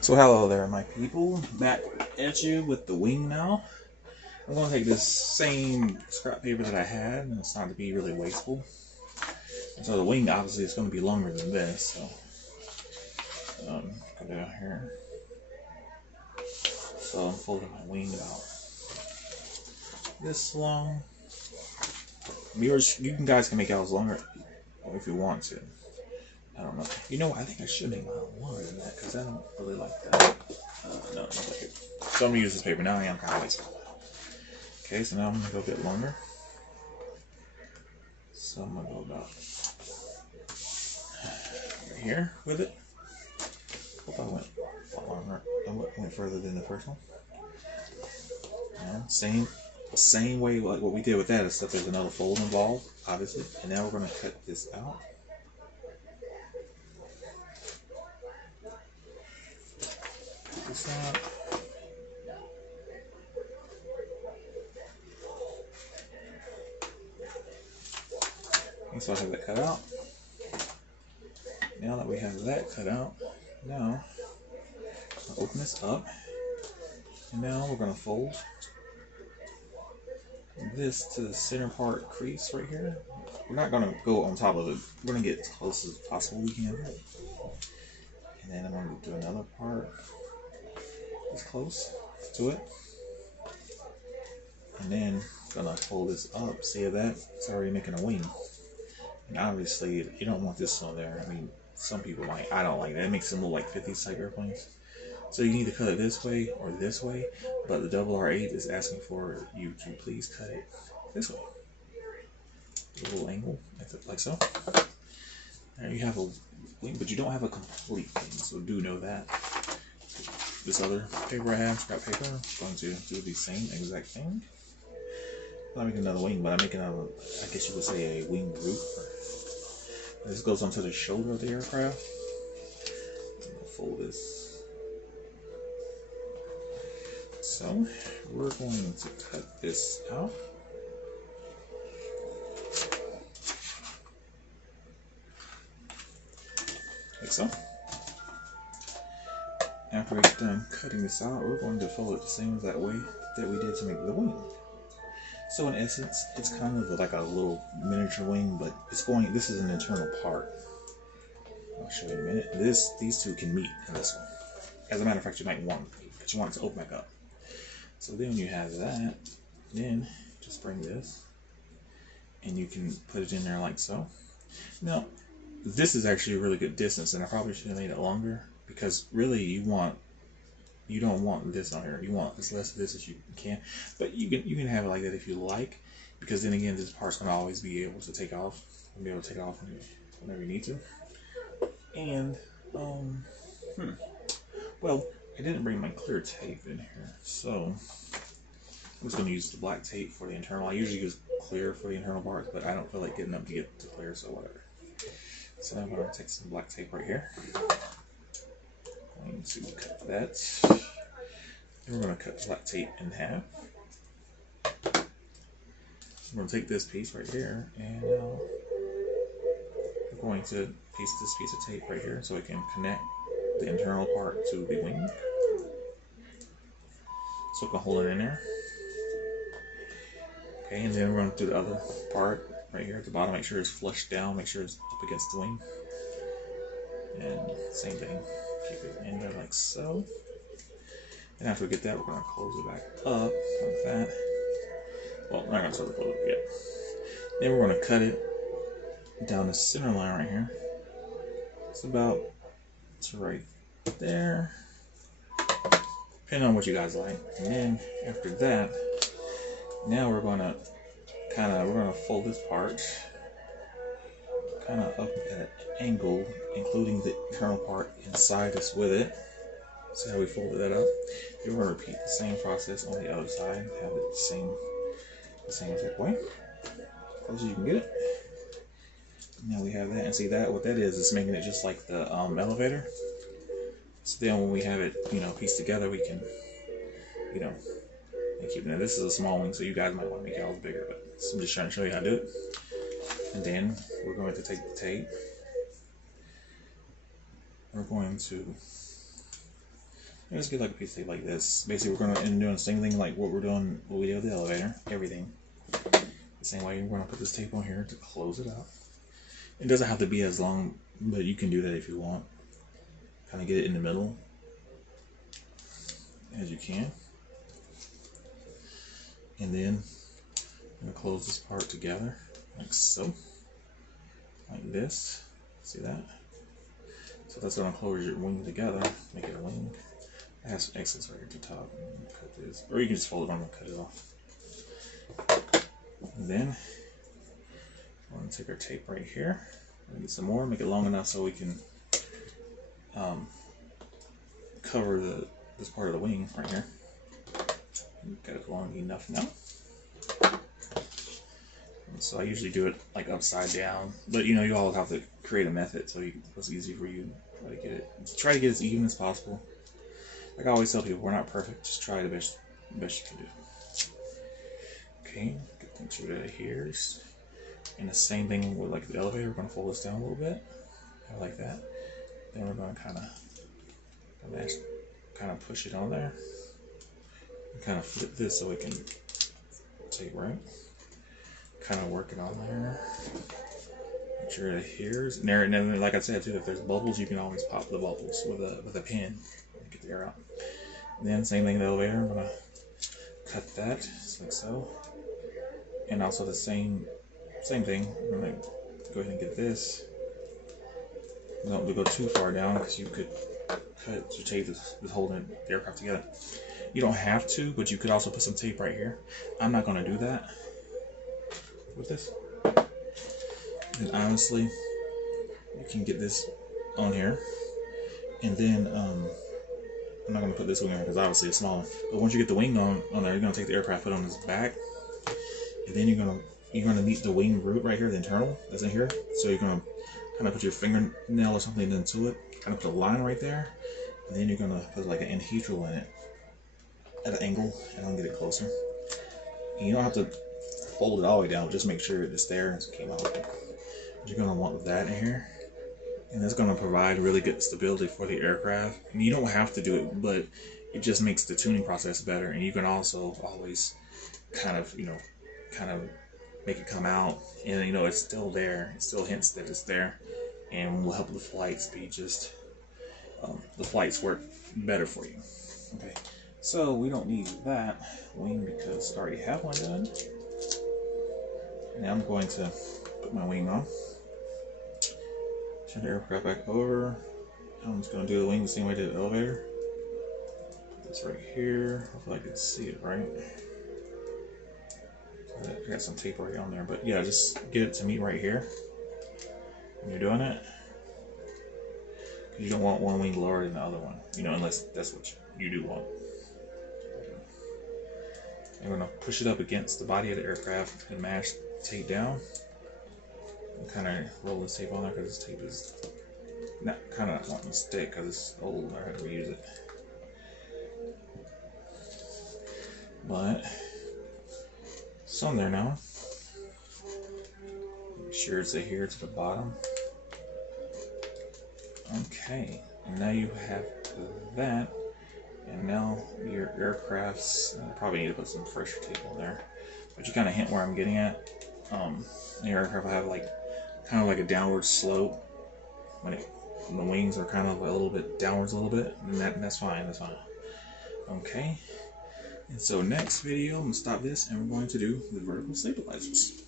So hello there, my people. Back at you with the wing now. I'm going to take this same scrap paper that I had, and it's not to be really wasteful. And so the wing obviously is going to be longer than this. So put it out here. So I'm folding my wing about this long. You guys can make ours longer if you want to. I don't know. You know what? I think I should make mine longer than that because I don't really like that. No, not that paper. So I'm going to use this paper. Now I am kind of wasteful. Okay, so now I'm going to go a bit longer. So I'm going to go about right here with it. Hope I went longer. I went further than the first one. Yeah, same way like what we did with that, except there's another fold involved, obviously. And now we're going to cut this out. Cut this out. And so I have that cut out. Now that we have that cut out, now I'll open this up. And now we're going to fold this to the center part crease right here. We're not going to go on top of it. We're going to get as close as possible we can. And then I'm going to do another part as close to it. And then I'm going to fold this up. See that? It's already making a wing. And obviously, you don't want this on there. I mean, some people might. I don't like that. It makes them look like 50s type airplanes. So you need to cut it this way or this way, but the RR-8 is asking for you to please cut it this way. A little angle, like so. There you have a wing, but you don't have a complete thing, so do know that. This other paper I have, scrap paper, I'm going to do the same exact thing. I'm not making another wing, but I'm making I guess you would say a wing roof. This goes onto the shoulder of the aircraft. I'm going to fold this. So we're going to cut this out. Like so. After we're done cutting this out, we're going to fold it the same as that way that we did to make the wing. So in essence, it's kind of like a little miniature wing, but this is an internal part. I'll show you in a minute. These two can meet in this one. As a matter of fact, you might want it to open back up. So then you have that, then just bring this, and you can put it in there like so. Now, this is actually a really good distance, and I probably should have made it longer, because really you don't want this on here. You want as less of this as you can, but you can have it like that if you like, because then again, this part's gonna always be able to take off. You'll be able to take it off whenever you need to. And well, I didn't bring my clear tape in here, so I'm just going to use the black tape for the internal. I usually use clear for the internal parts, but I don't feel like getting up to get to clear, so whatever. So I'm going to take some black tape right here. I'm going to cut that. And we're going to cut the black tape in half. I'm going to take this piece right here, and we're going to paste this piece of tape right here so it can connect the internal part to the wing. So we can hold it in there. Okay, and then we're going to do the other part right here at the bottom. Make sure it's flushed down. Make sure it's up against the wing. And same thing. Keep it in there like so. And after we get that, we're going to close it back up like that. Well, we're not going to totally close it yet. Then we're going to cut it down the center line right here. It's about right there. Depending on what you guys like. And then after that, now we're gonna fold this part kind of up at an angle, including the internal part inside us with it. See how we folded that up? We're gonna repeat the same process on the other side. Have it the same exact way. As close as you can get it. Now we have that, and see that what that is making it just like the elevator. So then when we have it, pieced together, we can, keep it. This is a small wing, so you guys might want to make yours bigger, but I'm just trying to show you how to do it. And then we're going to take the tape. We're going to And just get like a piece of tape like this. Basically, we're going to end up doing the same thing like what we did with the elevator. Everything. The same way, we're going to put this tape on here to close it up. It doesn't have to be as long, but you can do that if you want. Kind of get it in the middle as you can. And then I'm going to close this part together like so. Like this. See that? So that's going to close your wing together. Make it a wing. It has some excess right here at the top. Cut this. Or you can just fold it on and cut it off. And then we're going to take our tape right here. Get some more. Make it long enough so we can cover this part of the wing right here. Got it long enough now. And so I usually do it like upside down, but you know, you all have to create a method so it's easy for you to try to get as even as possible. Like I always tell people, we're not perfect. Just try the best you can do. Okay, get them through that here. And the same thing with like the elevator. We're going to fold this down a little bit, like that. Then we're going to kind of push it on there. And kind of flip this so it can take right. Kind of work it on there. Make sure it adheres. And then, like I said too, if there's bubbles, you can always pop the bubbles with a pin. Get the air out. And then same thing in the elevator. I'm going to cut that just like so. And also the same thing. I'm going to go ahead and get this. Don't go too far down because you could cut your tape that's holding the aircraft together. You don't have to, but you could also put some tape right here. I'm not going to do that with this. And honestly, you can get this on here. And then I'm not going to put this wing on because obviously it's small. But once you get the wing on there, you're going to take the aircraft, put it on its back. And then you're going to meet the wing root right here, the internal that's in here. So you're going to kind of put your fingernail or something into it, kind of put a line right there. And then you're going to put like an anhedral in it at an angle, and I'll get it closer. And you don't have to fold it all the way down, just make sure it's there and it came out. You're going to want that in here. And that's going to provide really good stability for the aircraft. And you don't have to do it, but it just makes the tuning process better. And you can also always kind of make it come out, and you know it's still there. It still hints that it's there, and will help the flights be just the flights work better for you. Okay, so we don't need that wing because I already have one done. Now I'm going to put my wing on. Turn the aircraft back over. I'm just going to do the wing the same way I did the elevator. Put this right here. Hopefully I can see it right. I got some tape already on there, but yeah, just get it to meet right here when you're doing it. Because you don't want one wing lower than the other one, you know, unless that's what you do want. I'm going to push it up against the body of the aircraft and mash the tape down. And kind of roll this tape on there because this tape is not kind of wanting to stick because it's old. I had to reuse it. But it's on there now. Make sure it's adhered to the bottom. Okay, and now you have that. And now your aircrafts, probably need to put some fresher tape on there. But you kind of hint where I'm getting at. The aircraft will have like kind of like a downward slope when the wings are kind of a little bit downwards a little bit, and that's fine. That's fine. Okay. And so next video, I'm going to stop this and we're going to do the vertical stabilizers.